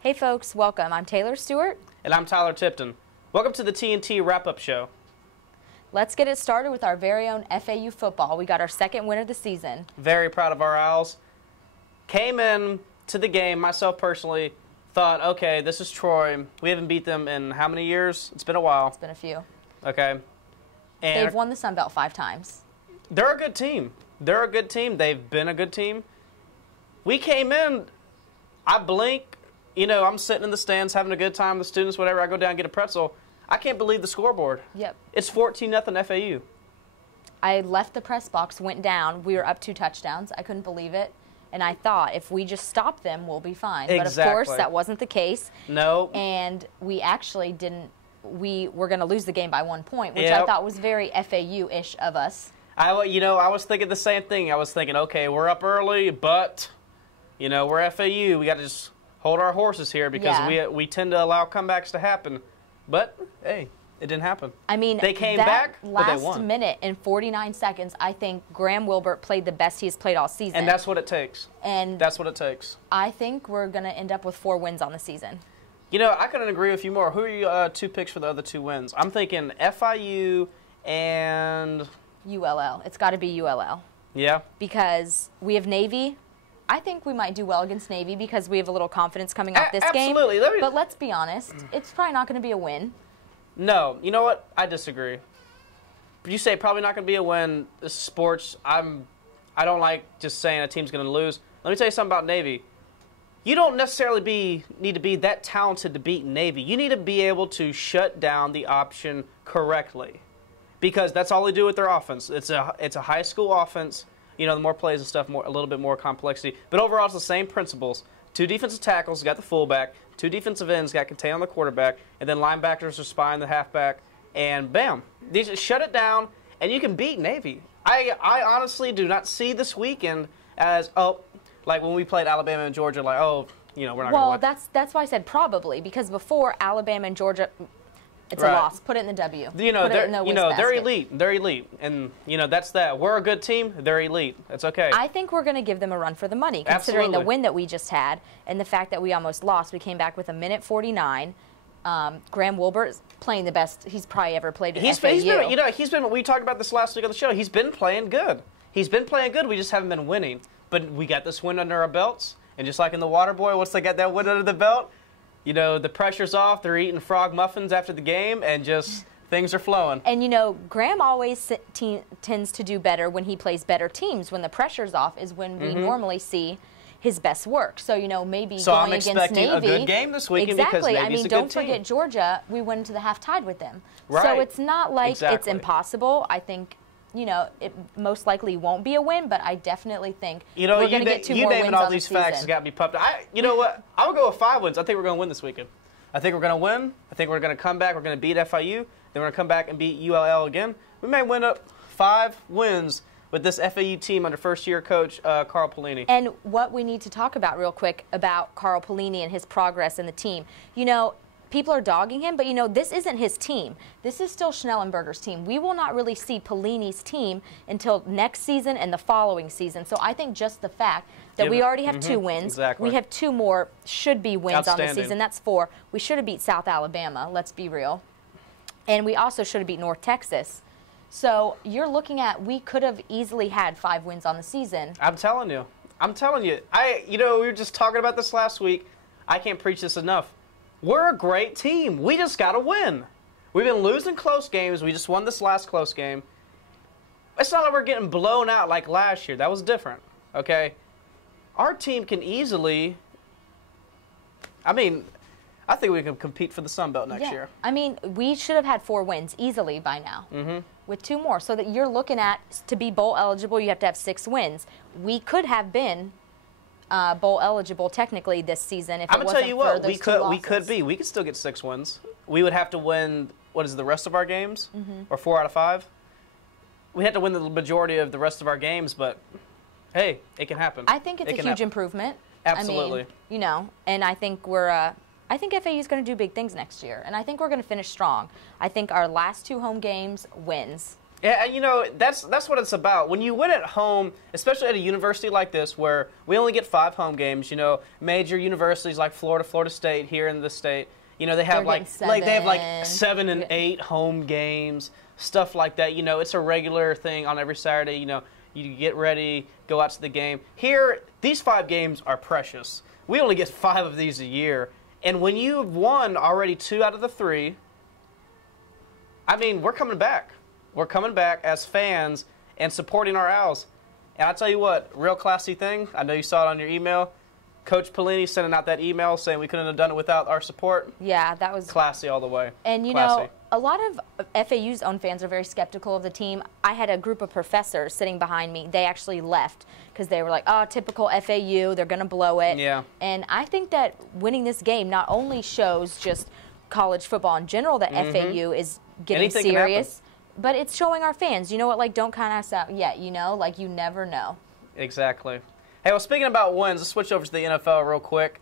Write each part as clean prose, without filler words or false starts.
Hey folks, welcome. I'm Taylor Stewart. And I'm Tyler Tipton. Welcome to the TnT Wrap-Up Show. Let's get it started with our very own FAU football. We got our second win of the season. Very proud of our Owls. Came in to the game, myself personally, thought, okay, this is Troy. We haven't beat them in how many years? It's been a while. It's been a few. Okay. And they've won the Sun Belt 5 times. They're a good team. They're a good team. They've been a good team. We came in, I blink, I'm sitting in the stands having a good time, the students, whatever. I go down and get a pretzel. I can't believe the scoreboard. Yep. It's 14-0 FAU. I left the press box, went down. We were up 2 touchdowns. I couldn't believe it. And I thought, if we just stop them, we'll be fine. Exactly. But, of course, that wasn't the case. No. And we actually didn't. We were going to lose the game by 1 point, which I thought was very FAU-ish of us. I was thinking the same thing. I was thinking, okay, we're up early, but, we're FAU. We got to just hold our horses here because we tend to allow comebacks to happen. But, hey, it didn't happen. I mean, they came back, but they won. Last minute in 49 seconds, I think Graham Wilbert played the best he's played all season. And that's what it takes. And that's what it takes. I think we're going to end up with 4 wins on the season. I couldn't agree with you more. Who are your 2 picks for the other 2 wins? I'm thinking FIU and ULL. It's got to be ULL. Yeah. Because we have Navy. I think we might do well against Navy because we have a little confidence coming off this game. Absolutely. But let's be honest, it's probably not going to be a win. No. You know what? I disagree. You say probably not going to be a win. This is sports. I don't like just saying a team's going to lose. Let me tell you something about Navy. You don't necessarily need to be that talented to beat Navy. You need to be able to shut down the option correctly, because that's all they do with their offense. It's a high school offense. The more plays and stuff, a little bit more complexity. But overall, it's the same principles. 2 defensive tackles got the fullback. 2 defensive ends got contained on the quarterback, and then linebackers are spying the halfback, and bam, they just shut it down, and you can beat Navy. I honestly do not see this weekend as like when we played Alabama and Georgia, we're not going to win. Well, that's why I said probably, because before Alabama and Georgia, it's a loss. Put it in the W. They're elite. They're elite, and that's that. We're a good team. They're elite. It's okay. I think we're going to give them a run for the money, considering the win that we just had and the fact that we almost lost. We came back with 1:49. Graham Wilbert's playing the best he's probably ever played at FAU. We talked about this last week on the show. He's been playing good. We just haven't been winning. But we got this win under our belts, and just like in the Water Boy, once they got that win under the belt, the pressure's off. They're eating frog muffins after the game, and just things are flowing. And, Graham always tends to do better when he plays better teams. When the pressure's off is when we normally see his best work. So, maybe going against Navy. So I'm expecting a good game this weekend because Navy's a good team. Don't forget Georgia, we went into the half tied with them. Right. So it's not like it's impossible. I think, it most likely won't be a win, but I definitely think we're going to get 2 more wins on the season. You naming all these facts has got me pumped. You know what? I would go with 5 wins. I think we're going to win this weekend. I think we're going to win. I think we're going to come back. We're going to beat FIU. Then we're going to come back and beat ULL again. We may win up 5 wins with this FAU team under first-year coach Carl Pelini. And what we need to talk about real quick about Carl Pelini and his progress in the team. People are dogging him, but, this isn't his team. This is still Schnellenberger's team. We will not really see Pelini's team until next season and the following season. So I think just the fact that we already have 2 wins. We have 2 more should-be wins on the season. That's 4. We should have beat South Alabama, let's be real. And we also should have beat North Texas. So you're looking at we could have easily had 5 wins on the season. I'm telling you. We were just talking about this last week. I can't preach this enough. We're a great team. We just got to win. We've been losing close games. We just won this last close game. It's not like we're getting blown out like last year. That was different, okay? Our team can easily, I think we can compete for the Sun Belt next year. We should have had 4 wins easily by now with 2 more. So that you're looking at, to be bowl eligible, you have to have 6 wins. We could have been bowl eligible technically this season if it wasn't for those 2 losses. I'm going to tell you what, we could still get 6 wins. We would have to win, the rest of our games? Or 4 out of 5? We had to win the majority of the rest of our games, but hey, it can happen. I think it's a huge improvement. Absolutely. And I think I think FAU is going to do big things next year, and I think we're going to finish strong. I think our last 2 home games wins. Yeah, you know, that's what it's about. When you win at home, especially at a university like this where we only get 5 home games, you know, major universities like Florida State here in the state, you know, they have like they have like 7 and 8 home games, stuff like that. You know, it's a regular thing on every Saturday, you know, you get ready, go out to the game. Here, these 5 games are precious. We only get 5 of these a year. And when you've won already 2 out of the 3, I mean, we're coming back. We're coming back as fans and supporting our Owls. And I'll tell you what, real classy thing. I know you saw it on your email. Coach Pelini sending out that email saying we couldn't have done it without our support. Yeah, that was classy all the way. And you know, a lot of FAU's own fans are very skeptical of the team. I had a group of professors sitting behind me. They actually left because they were like, oh, typical FAU, they're going to blow it. Yeah. And I think that winning this game not only shows just college football in general that FAU is getting Anything serious, but it's showing our fans, you know what, like, don't count us out yet, you know? Like, you never know. Exactly. Hey, well, speaking about wins, let's switch over to the NFL real quick.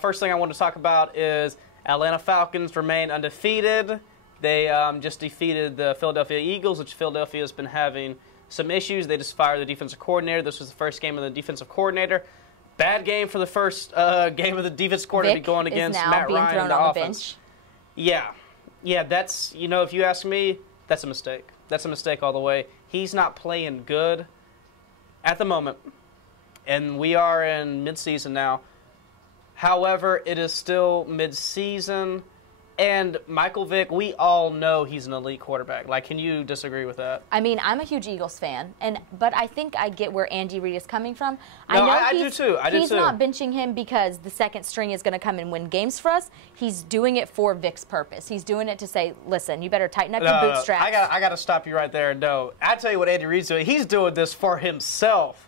First thing I want to talk about is Atlanta Falcons remain undefeated. They just defeated the Philadelphia Eagles, which Philadelphia has been having some issues. They just fired the defensive coordinator. This was the first game of the defensive coordinator. Bad game for the first game of the defensive coordinator going against Matt Ryan in the offense. Yeah, that's, you know, if you ask me, that's a mistake. That's a mistake all the way. He's not playing good at the moment, and we are in midseason now. However, it is still midseason, and Michael Vick, we all know he's an elite quarterback. Like, can you disagree with that? I mean, I'm a huge Eagles fan, but I think I get where Andy Reid is coming from. No, I do too. He's not benching him because the second string is going to come and win games for us. He's doing it for Vick's purpose. He's doing it to say, listen, you better tighten up your bootstraps. I got to stop you right there. No, I tell you what Andy Reid's doing. He's doing this for himself.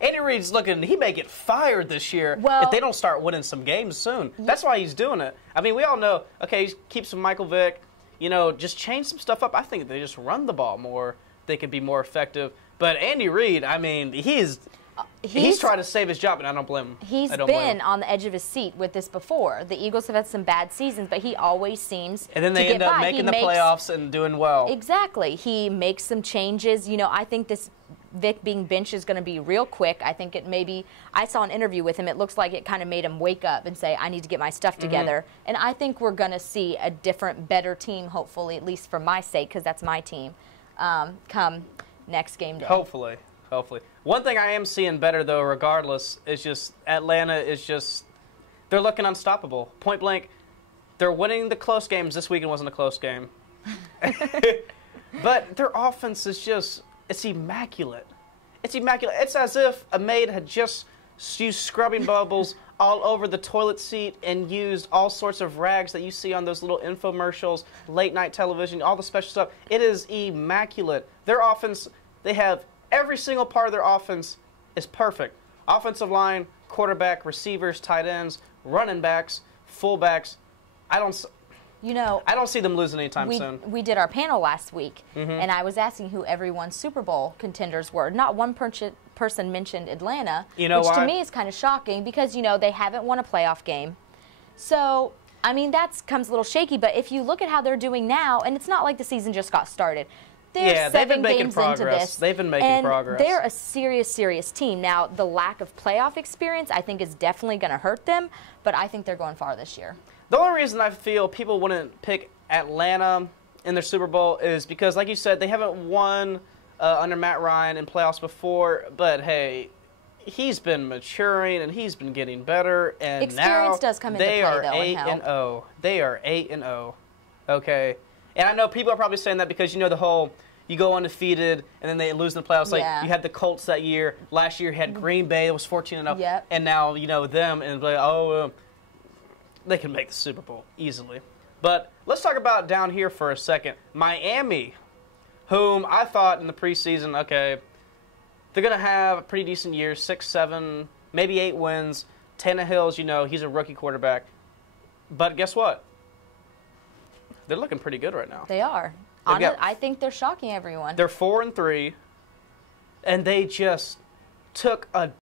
Andy Reid's looking, he may get fired this year if they don't start winning some games soon. That's why he's doing it. I mean, we all know, okay, he keeps Michael Vick, you know, just change some stuff up. I think if they just run the ball more, they could be more effective. But Andy Reid, I mean, he's trying to save his job, and I don't blame him. He's been on the edge of his seat with this before. The Eagles have had some bad seasons, but he always seems to get by. And then they end up making the playoffs and doing well. Exactly. He makes some changes. You know, I think this Vic being benched is going to be real quick. I think I saw an interview with him. It looks like it kind of made him wake up and say, I need to get my stuff together. And I think we're going to see a different, better team, hopefully, at least for my sake, because that's my team, come next game day. Hopefully. One thing I am seeing better, though, regardless, is just Atlanta is just, they're looking unstoppable. Point blank, they're winning the close games. This weekend wasn't a close game. But their offense is just, it's immaculate. It's immaculate. It's as if a maid had just used scrubbing bubbles all over the toilet seat and used all sorts of rags that you see on those little infomercials, late night television, all the special stuff. It is immaculate. Their offense, they have every single part of their offense is perfect. Offensive line, quarterback, receivers, tight ends, running backs, fullbacks. I don't see them losing anytime soon. We did our panel last week, and I was asking who everyone's Super Bowl contenders were. Not one person mentioned Atlanta, which to me is kind of shocking because, you know, they haven't won a playoff game. So, I mean, that comes a little shaky, but if you look at how they're doing now, and it's not like the season just got started. They're 7 games into this. They've been making progress. They're a serious team. Now, the lack of playoff experience, I think, is definitely going to hurt them, but I think they're going far this year. The only reason I feel people wouldn't pick Atlanta in their Super Bowl is because, like you said, they haven't won under Matt Ryan in playoffs before. But, hey, he's been maturing and he's been getting better. And experience does come into play, though, they are 8-0. They are 8-0. Okay. And I know people are probably saying that because, you know, the whole you go undefeated and then they lose in the playoffs. Like, you had the Colts that year. Last year you had Green Bay that was 14-0. Yep. And now, you know, them and like, they can make the Super Bowl easily. But let's talk about down here for a second. Miami, whom I thought in the preseason, okay, they're going to have a pretty decent year, 6, 7, maybe 8 wins. Tannehill's, you know, he's a rookie quarterback. But guess what? They're looking pretty good right now. They are. I think they're shocking everyone. They're 4-3, and they just took a